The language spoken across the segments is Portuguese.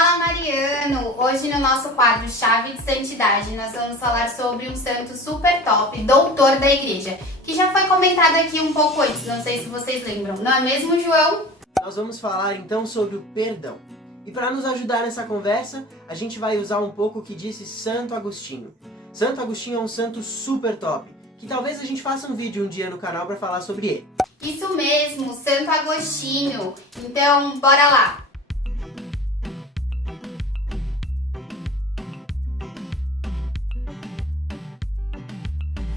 Fala Mariano! Hoje no nosso quadro Chave de Santidade nós vamos falar sobre um santo super top, doutor da igreja, que já foi comentado aqui um pouco antes, não sei se vocês lembram, não é mesmo, João? Nós vamos falar então sobre o perdão. E para nos ajudar nessa conversa, a gente vai usar um pouco o que disse Santo Agostinho. Santo Agostinho é um santo super top, que talvez a gente faça um vídeo um dia no canal para falar sobre ele. Isso mesmo, Santo Agostinho! Então, bora lá!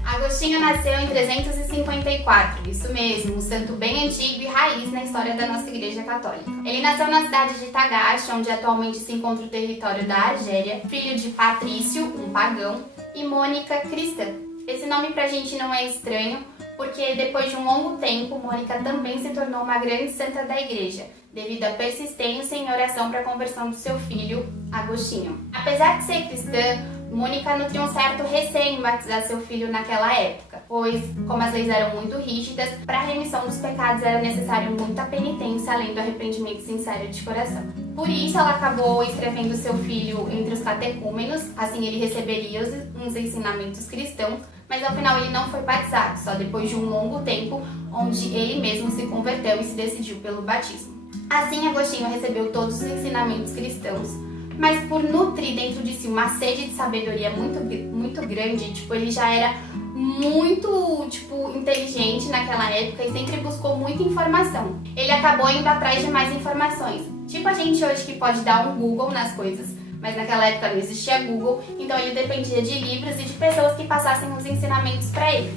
Agostinho nasceu em 354, isso mesmo, um santo bem antigo e raiz na história da nossa Igreja Católica. Ele nasceu na cidade de Tagaste, onde atualmente se encontra o território da Argélia, filho de Patrício, um pagão, e Mônica, cristã. Esse nome pra gente não é estranho, porque depois de um longo tempo, Mônica também se tornou uma grande santa da Igreja, devido à persistência em oração para a conversão do seu filho, Agostinho. Apesar de ser cristã, Mônica nutria um certo receio em batizar seu filho naquela época, pois, como as leis eram muito rígidas, para a remissão dos pecados era necessário muita penitência, além do arrependimento sincero de coração. Por isso, ela acabou escrevendo seu filho entre os catecúmenos, assim ele receberia uns ensinamentos cristãos, mas ao final ele não foi batizado, só depois de um longo tempo, onde ele mesmo se converteu e se decidiu pelo batismo. Assim, Agostinho recebeu todos os ensinamentos cristãos, mas por nutrir dentro de si uma sede de sabedoria muito grande, ele já era muito, inteligente naquela época e sempre buscou muita informação. Ele acabou indo atrás de mais informações. Tipo a gente hoje que pode dar um Google nas coisas, mas naquela época não existia Google, então ele dependia de livros e de pessoas que passassem os ensinamentos para ele.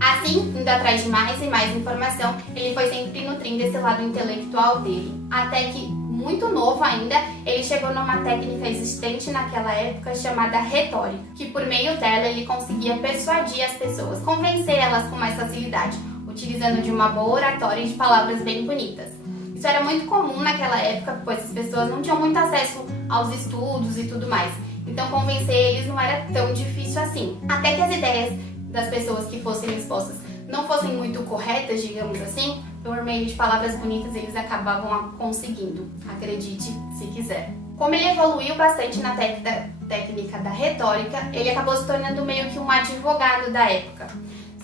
Assim, indo atrás de mais e mais informação, ele foi sempre nutrindo esse lado intelectual dele, até que, muito novo ainda, ele chegou numa técnica existente naquela época chamada retórica, que por meio dela ele conseguia persuadir as pessoas, convencer elas com mais facilidade, utilizando de uma boa oratória e de palavras bem bonitas. Isso era muito comum naquela época, pois as pessoas não tinham muito acesso aos estudos e tudo mais, então convencer eles não era tão difícil assim. Até que as ideias das pessoas que fossem expostas não fossem muito corretas, digamos assim, por meio de palavras bonitas eles acabavam conseguindo, acredite se quiser. Como ele evoluiu bastante na técnica da retórica, ele acabou se tornando meio que um advogado da época.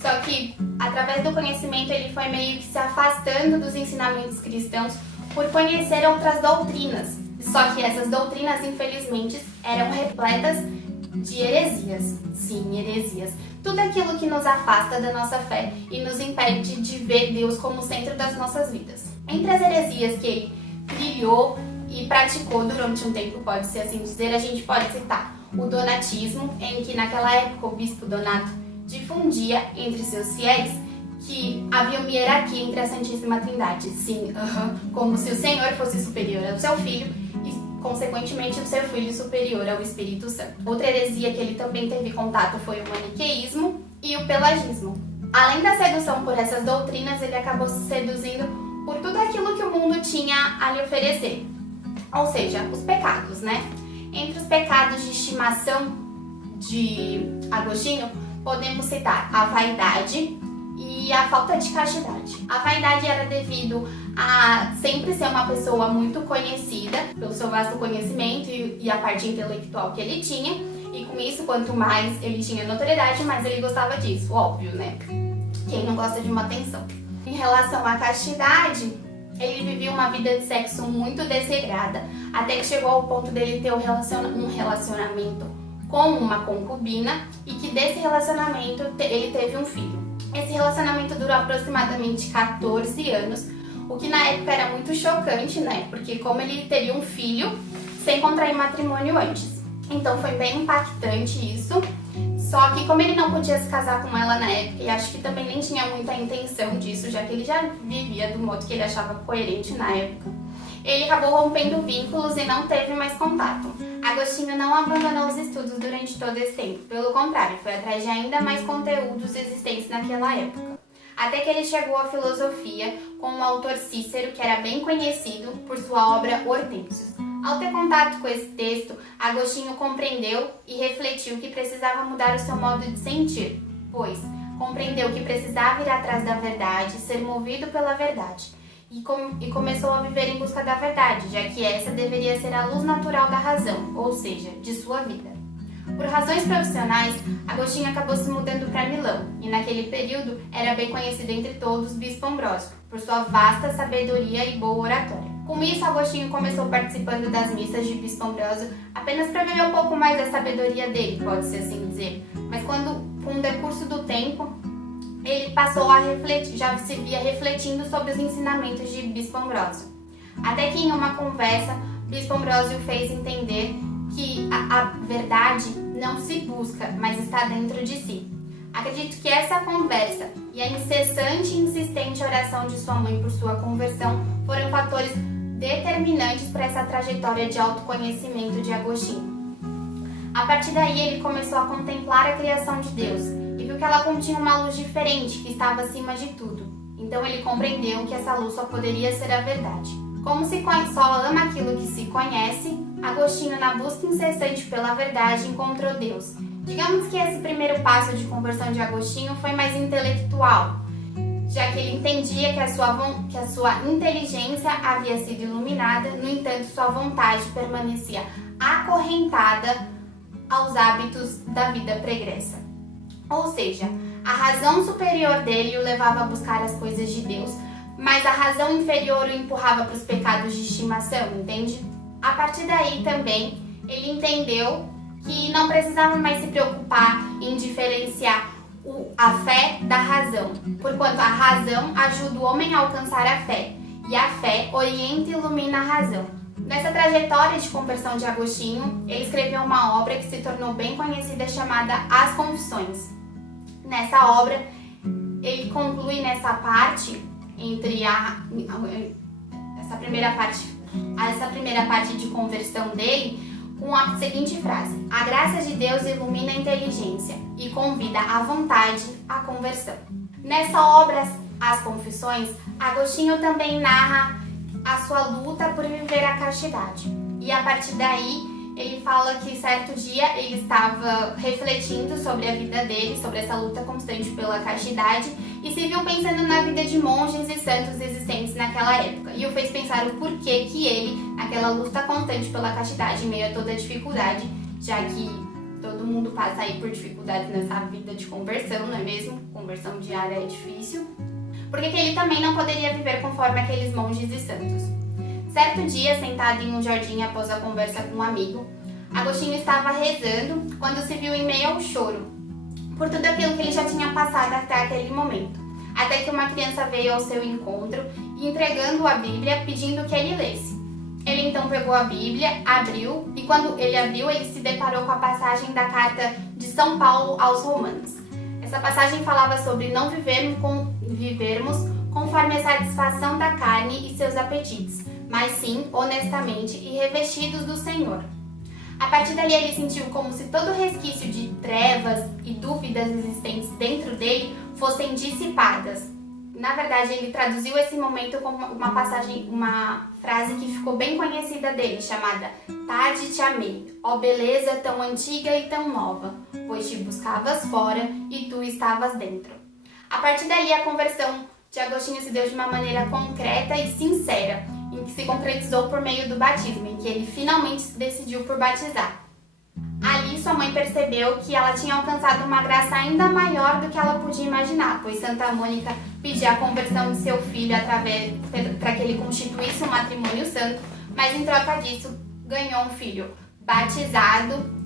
Só que, através do conhecimento, ele foi meio que se afastando dos ensinamentos cristãos por conhecer outras doutrinas. Só que essas doutrinas, infelizmente, eram repletas de heresias. Sim, heresias. Tudo aquilo que nos afasta da nossa fé e nos impede de ver Deus como centro das nossas vidas. Entre as heresias que ele criou e praticou durante um tempo, pode-se assim dizer, a gente pode citar o donatismo, em que naquela época o bispo Donato difundia entre seus fiéis que havia uma hierarquia entre a Santíssima Trindade. Sim, como se o Senhor fosse superior ao seu Filho e, consequentemente, o seu Filho superior ao Espírito Santo. Outra heresia que ele também teve contato foi o maniqueísmo e o pelagismo. Além da sedução por essas doutrinas, ele acabou se seduzindo por tudo aquilo que o mundo tinha a lhe oferecer. Ou seja, os pecados, né? Entre os pecados de estimação de Agostinho, podemos citar a vaidade e a falta de castidade. A vaidade era devido a sempre ser uma pessoa muito conhecida pelo seu vasto conhecimento e a parte intelectual que ele tinha, e com isso, quanto mais ele tinha notoriedade, mais ele gostava disso, óbvio, né? Quem não gosta de uma atenção? Em relação à castidade, ele vivia uma vida de sexo muito desregrada, até que chegou ao ponto dele ter um relacionamento com uma concubina e que desse relacionamento ele teve um filho. Esse relacionamento durou aproximadamente 14 anos, o que na época era muito chocante, né? Porque como ele teria um filho sem contrair matrimônio antes. Então foi bem impactante isso. Só que como ele não podia se casar com ela na época, e acho que também nem tinha muita intenção disso, já que ele já vivia do modo que ele achava coerente na época, ele acabou rompendo vínculos e não teve mais contato. Agostinho não abandonou os estudos durante todo esse tempo, pelo contrário, foi atrás de ainda mais conteúdos existentes naquela época. Até que ele chegou à filosofia com o autor Cícero, que era bem conhecido por sua obra Hortênsios. Ao ter contato com esse texto, Agostinho compreendeu e refletiu que precisava mudar o seu modo de sentir, pois compreendeu que precisava ir atrás da verdade, ser movido pela verdade. e começou a viver em busca da verdade, já que essa deveria ser a luz natural da razão, ou seja, de sua vida. Por razões profissionais, Agostinho acabou se mudando para Milão, e naquele período era bem conhecido entre todos Bispo Ambrósio, por sua vasta sabedoria e boa oratória. Com isso, Agostinho começou participando das missas de Bispo Ambrósio apenas para ver um pouco mais da sabedoria dele, pode-se assim dizer. Mas com o decurso do tempo, ele passou a refletir, já se via refletindo sobre os ensinamentos de Bispo Ambrósio. Até que em uma conversa, Bispo Ambrósio fez entender que a verdade não se busca, mas está dentro de si. Acredito que essa conversa e a incessante e insistente oração de sua mãe por sua conversão foram fatores determinantes para essa trajetória de autoconhecimento de Agostinho. A partir daí, ele começou a contemplar a criação de Deus e viu que ela continha uma luz diferente que estava acima de tudo. Então ele compreendeu que essa luz só poderia ser a verdade. Como se só ama aquilo que se conhece, Agostinho, na busca incessante pela verdade, encontrou Deus. Digamos que esse primeiro passo de conversão de Agostinho foi mais intelectual, já que ele entendia que a sua inteligência havia sido iluminada, no entanto, sua vontade permanecia acorrentada aos hábitos da vida pregressa. Ou seja, a razão superior dele o levava a buscar as coisas de Deus, mas a razão inferior o empurrava para os pecados de estimação, entende? A partir daí também, ele entendeu que não precisava mais se preocupar em diferenciar a fé da razão, porquanto a razão ajuda o homem a alcançar a fé, e a fé orienta e ilumina a razão. Nessa trajetória de conversão de Agostinho, ele escreveu uma obra que se tornou bem conhecida chamada As Confissões. Nessa obra, ele conclui nessa parte, essa primeira parte de conversão dele, com a seguinte frase: a graça de Deus ilumina a inteligência e convida à vontade à conversão. Nessa obra, As Confissões, Agostinho também narra a sua luta por viver a castidade. E a partir daí, ele fala que certo dia ele estava refletindo sobre a vida dele, sobre essa luta constante pela castidade, e se viu pensando na vida de monges e santos existentes naquela época. E o fez pensar o porquê que ele, naquela luta constante pela castidade, em meio a toda a dificuldade, já que todo mundo passa aí por dificuldades nessa vida de conversão, não é mesmo? Conversão diária é difícil. Porque que ele também não poderia viver conforme aqueles monges e santos. Certo dia, sentado em um jardim após a conversa com um amigo, Agostinho estava rezando quando se viu em meio ao choro, por tudo aquilo que ele já tinha passado até aquele momento. Até que uma criança veio ao seu encontro, entregando a Bíblia, pedindo que ele lesse. Ele então pegou a Bíblia, abriu, e quando ele abriu, ele se deparou com a passagem da carta de São Paulo aos Romanos. Essa passagem falava sobre não vivermos conforme a satisfação da carne e seus apetites, mas sim honestamente e revestidos do Senhor. A partir dali ele sentiu como se todo resquício de trevas e dúvidas existentes dentro dele fossem dissipadas. Na verdade, ele traduziu esse momento como uma frase que ficou bem conhecida dele, chamada "Tarde te amei, ó beleza tão antiga e tão nova, pois te buscavas fora e tu estavas dentro". A partir dali, a conversão de Agostinho se deu de uma maneira concreta e sincera, em que se concretizou por meio do batismo, em que ele finalmente se decidiu por batizar. Ali, sua mãe percebeu que ela tinha alcançado uma graça ainda maior do que ela podia imaginar, pois Santa Mônica pedia a conversão de seu filho para que ele constituísse um matrimônio santo, mas em troca disso ganhou um filho batizado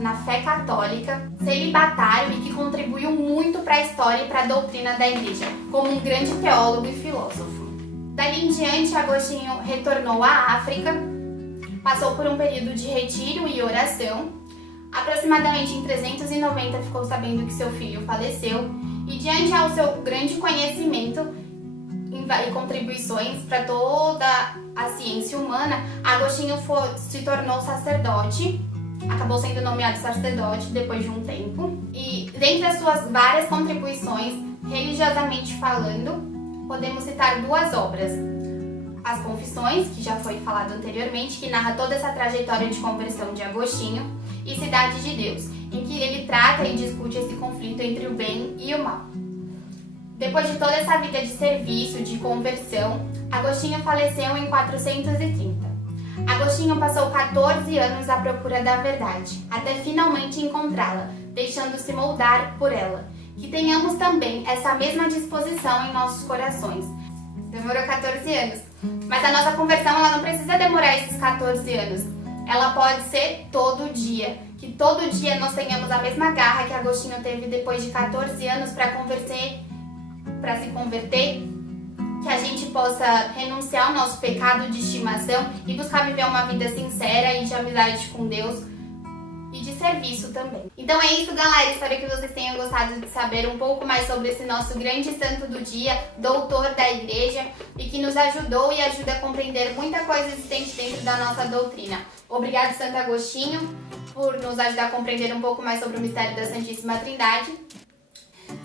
na fé católica, celibatário e que contribuiu muito para a história e para a doutrina da Igreja, como um grande teólogo e filósofo. Dali em diante, Agostinho retornou à África, passou por um período de retiro e oração. Aproximadamente em 390 ficou sabendo que seu filho faleceu, e diante ao seu grande conhecimento e contribuições para toda a ciência humana, Agostinho se tornou sacerdote, acabou sendo nomeado sacerdote depois de um tempo, e dentre as suas várias contribuições, religiosamente falando, podemos citar duas obras: As Confissões, que já foi falado anteriormente, que narra toda essa trajetória de conversão de Agostinho, e Cidade de Deus, em que ele trata e discute esse conflito entre o bem e o mal. Depois de toda essa vida de serviço, de conversão, Agostinho faleceu em 430. Agostinho passou 14 anos à procura da verdade, até finalmente encontrá-la, deixando-se moldar por ela. Que tenhamos também essa mesma disposição em nossos corações. Demorou 14 anos, mas a nossa conversão ela não precisa demorar esses 14 anos. Ela pode ser todo dia, que todo dia nós tenhamos a mesma garra que Agostinho teve depois de 14 anos para se converter, que a gente possa renunciar ao nosso pecado de estimação e buscar viver uma vida sincera e de amizade com Deus e de serviço também. Então é isso, galera. Espero que vocês tenham gostado de saber um pouco mais sobre esse nosso grande santo do dia, doutor da igreja, e que nos ajudou e ajuda a compreender muita coisa existente dentro da nossa doutrina. Obrigado, Santo Agostinho, por nos ajudar a compreender um pouco mais sobre o mistério da Santíssima Trindade.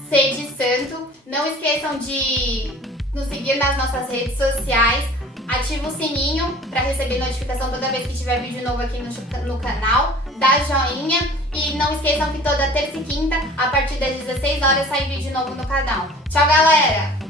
Sede santo. Não esqueçam de nos seguir nas nossas redes sociais. Ativa o sininho para receber notificação toda vez que tiver vídeo novo aqui no canal. Dá joinha e não esqueçam que toda terça e quinta, a partir das 16 horas, sai vídeo novo no canal. Tchau, galera!